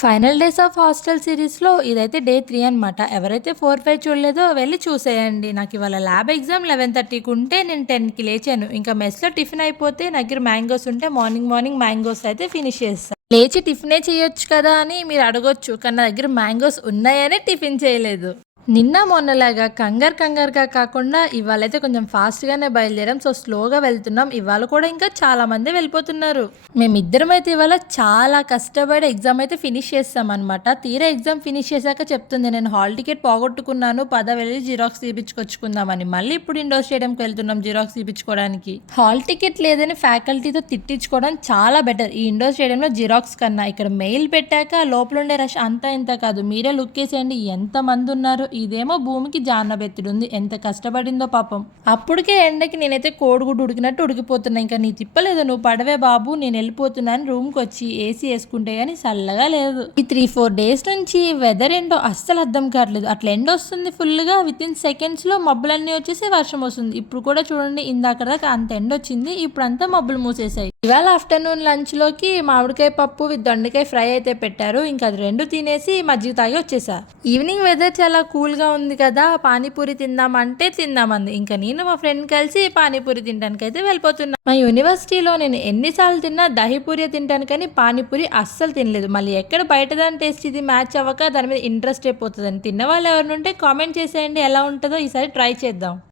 Final days of hostel సిరీస్‌లో ఇదైతే day 3 అనమాట. ఎవరైతే 4, 5 చూడలేదో వెళ్లి చూసేయండి. నాకివాళ ల్యాబ్ ఎగ్జామ్ 11:30కి ఉంటే నేను 10కి లేచాను. ఇంకా మెస్‌లో టిఫిన్ అయిపోతే నా దగ్గర మ్యాంగోస్ ఉంటే మార్నింగ్ మ్యాంగోస్ అయితే ఫినిష్ చేసేసా. లేచి టిఫినే చేయొచ్చు కదా అని మీరు అడగొచ్చు. కానీ నా దగ్గర మ్యాంగోస్ ఉన్నాయనే టిఫిన్ చేయలేదు. నిన్న మొన్నలాగా కంగారుగా కాకుండా ఇవాళైతే కొంచెం ఫాస్ట్‌గానే బయలుదేరాం. సో, స్లోగా వెళ్తున్నాం. ఇవాళ కూడా ఇంకా చాలా మందే వెళ్ళిపోతున్నారు. మేమిద్దరమైతే ఇవాళ చాలా కష్టపడి ఎగ్జామ్ అయితే ఫినిష్ చేసామనమాట. తీరా ఎగ్జామ్ ఫినిష్ చేశాక చెప్తుంది, "నేను హాల్ టికెట్ పోగొట్టుకున్నాను. పద వెళ్లి జిరాక్స్ తీపిచ్చుకొచ్చుకుందామని." మళ్ళీ ఇప్పుడు ఇండోర్ స్టేడియంకి వెళ్తున్నాం జిరాక్స్ తీపిచ్చుకోవడానికి. హాల్ టికెట్ లేదని ఫ్యాకల్టీతో తిట్టించుకోవడం చాలా బెటర్ ఈ ఇండోర్ స్టేడియంలో జిరాక్స్ కన్నా. ఇక్కడ మెయిల్ పెట్టాక లోపలుండే రష్ అంతా ఇంత కాదు. మీరే లుక్ ఏసేయండి ఎంతమంది ఉన్నారు. ఇదేమో భూమికి జాన్నబెత్తుడుంది. ఎంత కష్టపడిందో పాపం. అప్పటికే ఎండకి నేనైతే కోడిగుడ్డు ఉడికినట్టు ఉడికిపోతున్నా. ఇంకా నీ తిప్పలేదు, నువ్వు పడవే బాబు, నేను వెళ్ళిపోతున్నాను రూమ్కి వచ్చి ఏసీ వేసుకుంటే గానీ చల్లగా లేదు. ఈ 3-4 డేస్ నుంచి వెదర్ ఏంటో అస్సలు అర్థం కావట్లేదు. అట్లా ఎండ వస్తుంది ఫుల్గా, వితిన్ సెకండ్స్లో మబ్బులన్నీ వచ్చేసి వర్షం వస్తుంది. ఇప్పుడు కూడా చూడండి, ఇందాక దాకా అంత ఎండ వచ్చింది, ఇప్పుడు అంతా మబ్బులు మూసేసాయి. ఇవాళ ఆఫ్టర్నూన్ లంచ్లోకి మామిడికాయ పప్పు విత్ దొండకాయ ఫ్రై అయితే పెట్టారు. ఇంకా అది రెండు తినేసి మజ్జిగ తాగి వచ్చేసా. ఈవినింగ్ వెదర్ చాలా కూల్గా ఉంది కదా, పానీపూరి తిందామంటే తిందామంది. ఇంకా నేను మా ఫ్రెండ్ కలిసి పానీపూరి తినడానికి అయితే వెళ్ళిపోతున్నా. మా యూనివర్సిటీలో నేను ఎన్నిసార్లు తిన్నా దహీపూరి తింటాను కానీ పానీపూరి అస్సలు తినలేదు. మళ్ళీ ఎక్కడ బయట దాని టేస్ట్ ఇది మ్యాచ్ అవ్వక దాని మీద ఇంట్రెస్ట్ అయిపోతుందని. తిన్న వాళ్ళు ఎవరినుంటే కామెంట్ చేసేయండి ఎలా ఉంటుందో, ఈసారి ట్రై చేద్దాం.